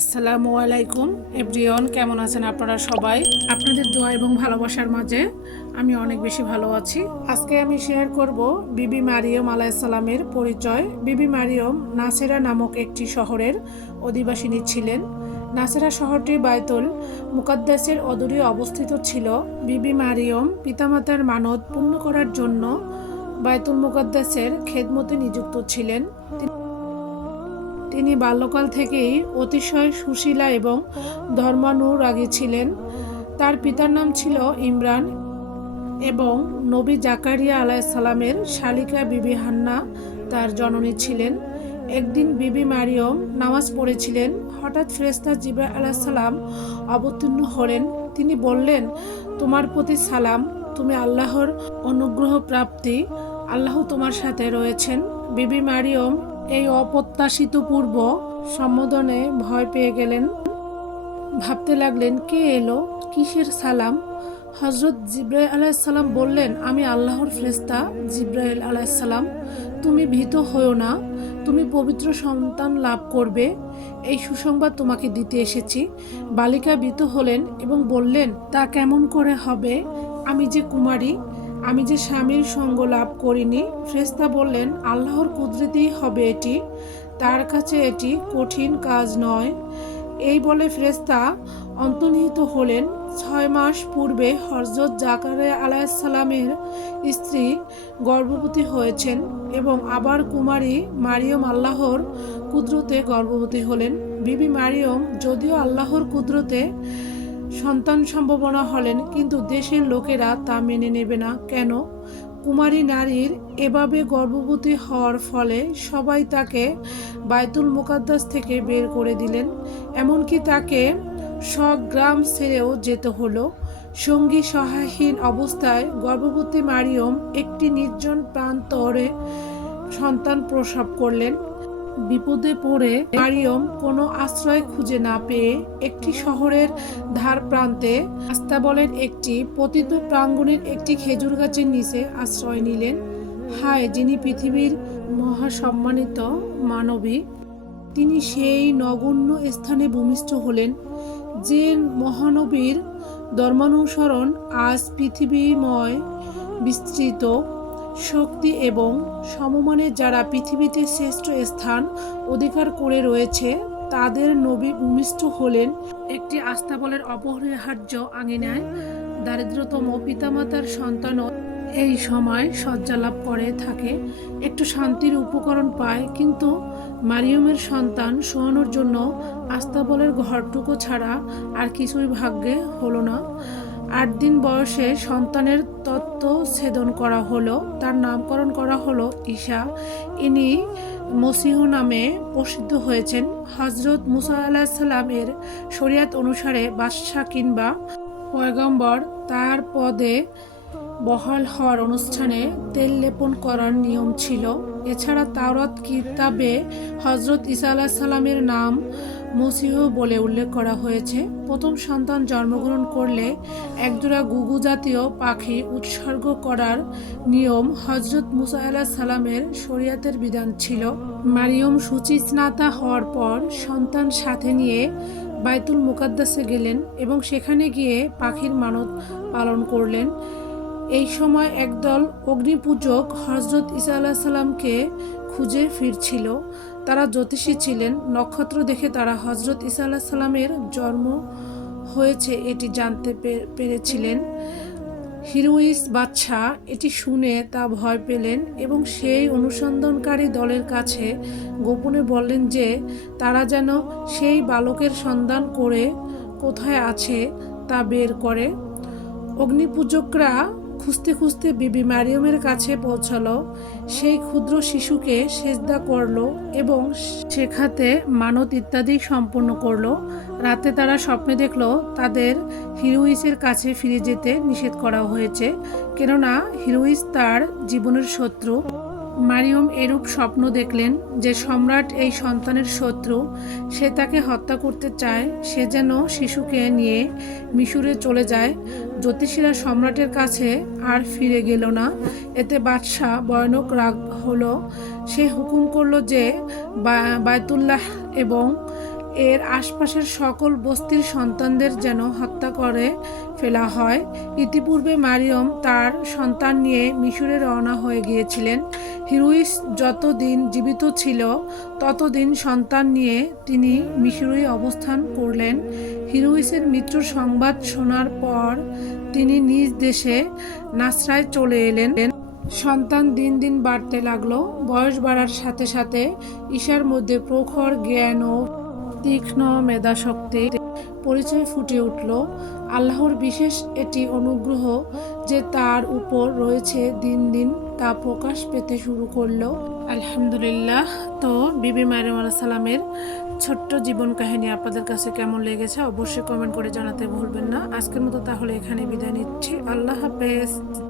আসসালামু আলাইকুম এভরিওয়ান, কেমন আছেন আপনারা সবাই? আপনাদের দোয়া এবং ভালোবাসার মাঝে আমি অনেক বেশি ভালো আছি। আজকে আমি শেয়ার করব বিবি মারিয়ম আলাইহিসসালামের পরিচয়। বিবি মারিয়ম নাসেরা নামক একটি শহরের অধিবাসিনী ছিলেন। নাসেরা শহরটি বায়তুল মুকাদ্দাসের অদূরে অবস্থিত ছিল। বিবি মারিয়ম পিতামাতার মানত পূর্ণ করার জন্য বায়তুল মুকাদ্দাসের খেদমতে নিযুক্ত ছিলেন। তিনি বাল্যকাল থেকেই অতিশয় সুশীলা এবং ধর্মানুরাগী ছিলেন। তার পিতার নাম ছিল ইমরান এবং নবী জাকারিয়া আলাইহিসসালামের শালিকা বিবি হান্না তার জননী ছিলেন। একদিন বিবি মারিয়ম নামাজ পড়েছিলেন। হঠাৎ ফেরেশতা জিবরাইল আলাইহিসসালাম অবতীর্ণ হলেন। তিনি বললেন, তোমার প্রতি সালাম, তুমি আল্লাহর অনুগ্রহ প্রাপ্তি, আল্লাহ তোমার সাথে রয়েছেন। বিবি মারিয়ম এই অপ্রত্যাশিত পূর্ব সম্বোধনে ভয় পেয়ে গেলেন। ভাবতে লাগলেন, কে এলো, কিসের সালাম? হযরত জিবরাইল আলাইহিসসালাম বললেন, আমি আল্লাহর ফেরেশতা জিবরাইল আলাইহিসসালাম। তুমি ভীত হয়ো না, তুমি পবিত্র সন্তান লাভ করবে, এই সুসংবাদ তোমাকে দিতে এসেছি। বালিকা ভীত হলেন এবং বললেন, তা কেমন করে হবে? আমি যে কুমারী, আমি যে স্বামীর সঙ্গ লাভ করিনি। ফেরেশতা বললেন, আল্লাহর কুদরতেই হবে এটি, তার কাছে এটি কঠিন কাজ নয়। এই বলে ফেরেশতা অন্তর্হিত হলেন। 6 মাস পূর্বে হযরত জাকারিয়া আলাইহিসসালামের স্ত্রী গর্ভবতী হয়েছেন এবং আবার কুমারী মারিয়ম আল্লাহর কুদরতে গর্ভবতী হলেন। বিবি মারিয়ম যদিও আল্লাহর কুদরতে সন্তান সম্ভাবনা হলেন, কিন্তু দেশের লোকেরা তা মেনে নেবে না। কেন? কুমারী নারীর এভাবে গর্ভবতী হওয়ার ফলে সবাই তাকে বায়তুল মুকাদ্দাস থেকে বের করে দিলেন। এমনকি তাকে স্বগ্রাম ছেড়েও যেতে হলো। সঙ্গী সহায়হীন অবস্থায় গর্ভবতী মারিয়ম একটি নির্জন প্রান্তরে সন্তান প্রসব করলেন। বিপদে পড়ে মারিয়ম কোনো আশ্রয় খুঁজে না পেয়ে একটি শহরের ধার প্রান্তে আস্তাবলের একটি পতিত প্রাঙ্গণের একটি খেজুর গাছের নিচে আশ্রয় নিলেন। হায়, যিনি পৃথিবীর মহাসম্মানিত মানবী, তিনি সেই নগণ্য স্থানে ভূমিষ্ঠ হলেন যে মহানবীর ধর্মানুসরণ আজ পৃথিবীময় বিস্তৃত। শক্তি এবং সমমানের যারা পৃথিবীতে শ্রেষ্ঠ স্থান অধিকার করে রয়েছে, তাদের নবী ভূমিষ্ঠ হলেন একটি আস্তাবলের অপরিহার্য আঙিনায়। দারিদ্রতম পিতামাতার সন্তানও এই সময় শয্যালাভ করে থাকে, একটু শান্তির উপকরণ পায়। কিন্তু মারিয়মের সন্তান শোয়ানোর জন্য আস্তাবলের ঘরটুকু ছাড়া আর কিছুই ভাগ্যে হলো না। 8 দিন বয়সে সন্তানের তত্ত্ব ছেদন করা হলো। তার নামকরণ করা হলো ঈসা। ইনি মসিহ নামে প্রসিদ্ধ হয়েছেন। হযরত মুসা আলাইহিসসালামের শরিয়ত অনুসারে বাদশা কিংবা পয়গম্বর তার পদে বহাল হওয়ার অনুষ্ঠানে তেল লেপন করার নিয়ম ছিল। এছাড়া তাওরাত কিতাবে হযরত ঈসা আলাইহিসসালামের নাম মসিহ বলে উল্লেখ করা হয়েছে। প্রথম সন্তান জন্মগ্রহণ করলে একজোড়া গুগু জাতীয় পাখি উৎসর্গ করার নিয়ম হযরত মুসা আলাইহিসসালামের শরিয়তের বিধান ছিল। মারিয়ম সুচিস্নাতা হওয়ার পর সন্তান সাথে নিয়ে বায়তুল মুকাদ্দাসে গেলেন এবং সেখানে গিয়ে পাখির মানত পালন করলেন। এই সময় একদল অগ্নিপূজক হযরত ঈসা আলাইহিসসালামকে খুঁজে ফিরছিল। তারা জ্যোতিষী ছিলেন। নক্ষত্র দেখে তারা হযরত ঈসা আলাইহিসসালামের জন্ম হয়েছে এটি জানতে পেরেছিলেন। হিরুইস বাদশা এটি শুনে তা ভয় পেলেন এবং সেই অনুসন্ধানকারী দলের কাছে গোপনে বললেন যে তারা যেন সেই বালকের সন্ধান করে কোথায় আছে তা বের করে। অগ্নিপূজকরা খুঁজতে খুঁজতে বিবি মারিয়মের কাছে পৌঁছালো। সেই ক্ষুদ্র শিশুকে সেজদা করলো এবং শেখাতে মানত ইত্যাদি সম্পন্ন করলো। রাতে তারা স্বপ্নে দেখলো তাদের হিরুইসের কাছে ফিরে যেতে নিষেধ করা হয়েছে, কেননা হিরুইস তার জীবনের শত্রু। মারিয়ম এরূপ স্বপ্ন দেখলেন যে সম্রাট এই সন্তানের শত্রু, সে তাকে হত্যা করতে চায়। সে যেন শিশুকে নিয়ে মিশরে চলে যায়। জ্যোতিষীরা সম্রাটের কাছে আর ফিরে গেল না। এতে বাদশা ভয়ানক রাগ হলো। সে হুকুম করলো যে বায়তুল্লাহ এবং এর আশপাশের সকল বস্তির সন্তানদের যেন হত্যা করে ফেলা হয়। ইতিপূর্বে মারিয়ম তার সন্তান নিয়ে মিশরে রওনা হয়ে গিয়েছিলেন। হিরুইস যতদিন জীবিত ছিল ততদিন সন্তান নিয়ে তিনি মিশরে অবস্থান করলেন। হিরুইসের মৃত্যুর সংবাদ শোনার পর তিনি নিজ দেশে নাসরায় চলে এলেন। সন্তান দিন দিন বাড়তে লাগলো। বয়স বাড়ার সাথে সাথে ঈশার মধ্যে প্রখর জ্ঞান ও তীক্ষ্ণ মেধাশক্তির পরিচয় ফুটে উঠল। আল্লাহর বিশেষ এটি অনুগ্রহ যে তার উপর রয়েছে দিন দিন তা প্রকাশ পেতে শুরু করলো। আলহামদুলিল্লাহ। তো বিবি মারিয়ম আলাইহিস সালামের ছোট্ট জীবন কাহিনী আপনাদের কাছে কেমন লেগেছে অবশ্যই কমেন্ট করে জানাতে ভুলবেন না। আজকের মতো তাহলে এখানে বিদায় নিচ্ছি। আল্লাহ হাফেজ।